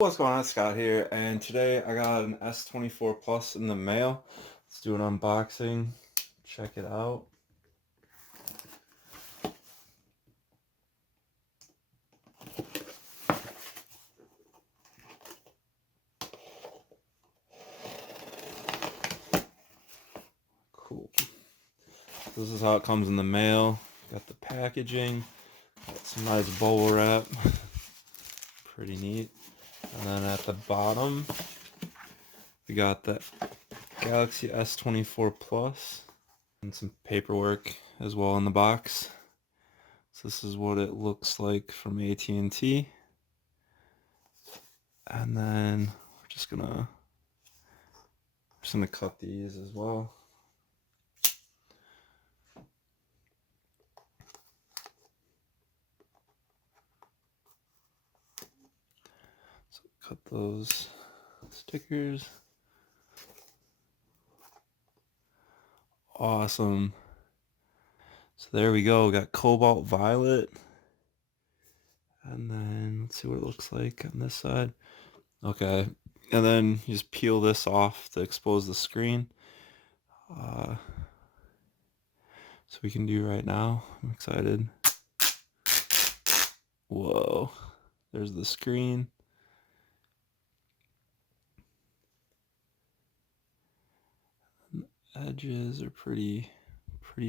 What's going on, Scott here, and today I got an S24 Plus in the mail. Let's do an unboxing, check it out. Cool. This is how it comes in the mail. Got the packaging, got some nice bubble wrap, pretty neat. And then at the bottom, we got the Galaxy S24 Plus and some paperwork as well in the box. So this is what it looks like from AT&T. And then we're just gonna cut these as well. So cut those stickers. Awesome. So there we go. Got Cobalt Violet. And then let's see what it looks like on this side. Okay. And then you just peel this off to expose the screen. So we can do right now. I'm excited. Whoa. There's the screen. And the edges are pretty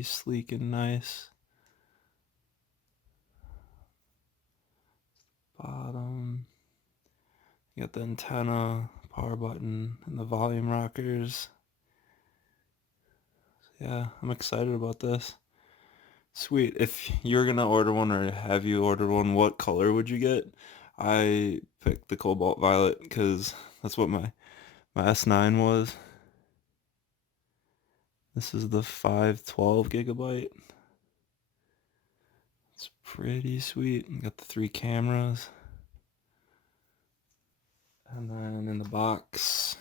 sleek and nice. Bottom. You got the antenna, power button, and the volume rockers. So yeah, I'm excited about this. Sweet. If you're gonna order one, or have you ordered one, what color would you get? I picked the Cobalt Violet because that's what my S9 was. This is the 512 gigabyte. It's pretty sweet. Got the 3 cameras. And then in the box,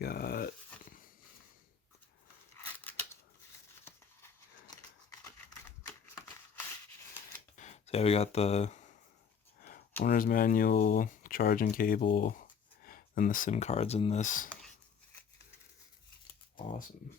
got so yeah, we got the owner's manual, charging cable, and the SIM cards in this. Awesome.